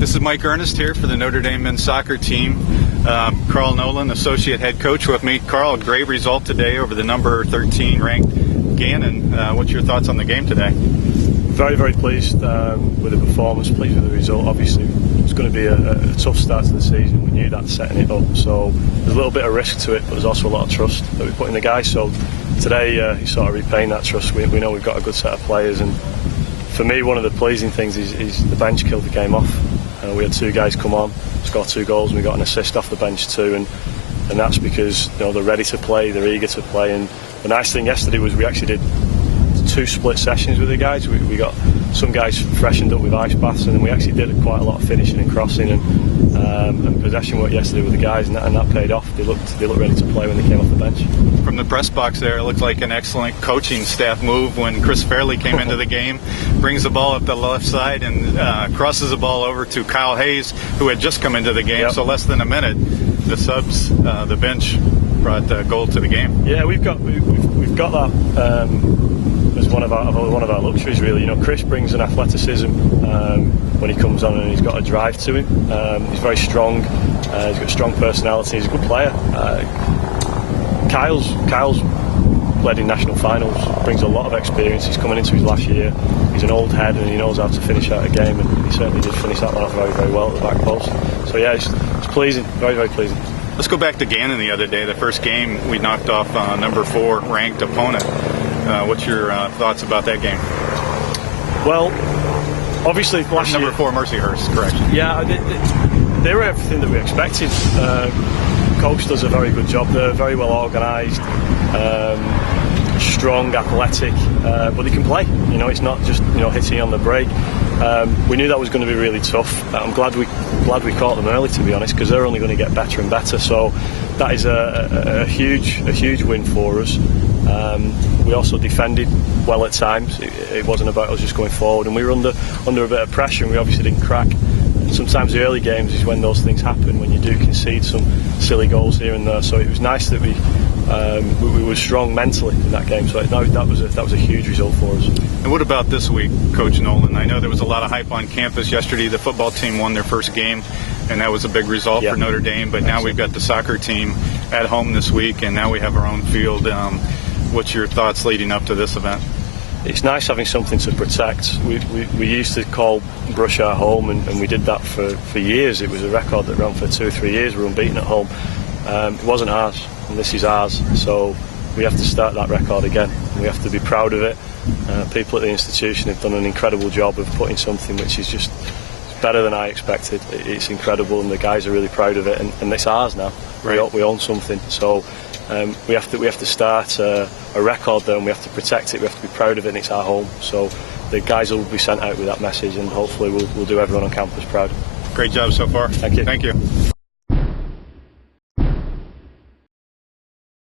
This is Mike Earnest here for the Notre Dame men's soccer team. Carl Nolan, associate head coach, with me. Carl, great result today over the number 13 ranked Gannon. What's your thoughts on the game today? Very, very pleased with the performance, pleased with the result. Obviously, it's going to be a tough start to the season. We knew that setting it up, so there's a little bit of risk to it, but there's also a lot of trust that we put in the guys. So today, he's sort of repaying that trust. We know we've got a good set of players, and for me, one of the pleasing things is the bench killed the game off. We had two guys come on, score 2 goals, and we got an assist off the bench too, and that's because they're ready to play, they're eager to play. And the nice thing yesterday was we actually did 2 split sessions with the guys. We got some guys freshened up with ice baths, and then we actually did quite a lot of finishing and crossing and possession work yesterday with the guys, and that paid off. They looked ready to play when they came off the bench. From the press box there, it looked like an excellent coaching staff move when Chris Fairley came into the game, brings the ball up the left side and crosses the ball over to Kyle Hayes, who had just come into the game. Yep. So less than a minute, the subs, the bench brought the goal to the game. Yeah, we've got that as one of our luxuries, really. Chris brings an athleticism when he comes on, and he's got a drive to him. He's very strong. He's got a strong personality. He's a good player. Kyle's played in national finals, brings a lot of experience. He's coming into his last year. He's an old head, and he knows how to finish out a game, and he certainly did finish that one off very, very well at the back post. So yeah, it's pleasing, very, very pleasing. Let's go back to Gannon the other day. The first game we knocked off number 4 ranked opponent. What's your thoughts about that game? Well, obviously last number 4 Mercyhurst, correct? Yeah, they were everything that we expected. Coach does a very good job. They're very well organised, strong, athletic, but they can play. It's not just hitting on the break. We knew that was going to be really tough. I'm glad we caught them early, to be honest, because they're only going to get better and better. So that is a huge win for us. We also defended well at times. It wasn't about us just going forward, and we were under a bit of pressure, and we obviously didn't crack. Sometimes the early games is when those things happen, when you do concede some silly goals here and there. So it was nice that we were strong mentally in that game. So that was a huge result for us. And what about this week, Coach Nolan? I know there was a lot of hype on campus yesterday. The football team won their first game, and that was a big result for Notre Dame. But now we've got the soccer team at home this week, and now we have our own field. What's your thoughts leading up to this event? It's nice having something to protect. We used to call Brush our home, and we did that for years. It was a record that ran for 2 or 3 years. We were unbeaten at home. It wasn't ours, and this is ours. So we have to start that record again. We have to be proud of it. People at the institution have done an incredible job of putting something which is just better than I expected. It's incredible, and the guys are really proud of it, and it's ours now. Right. We own something. So we have to start a record there, and we have to protect it. We have to be proud of it, and it's our home. So the guys will be sent out with that message, and hopefully we'll do everyone on campus proud. Great job so far. Thank you. Thank you.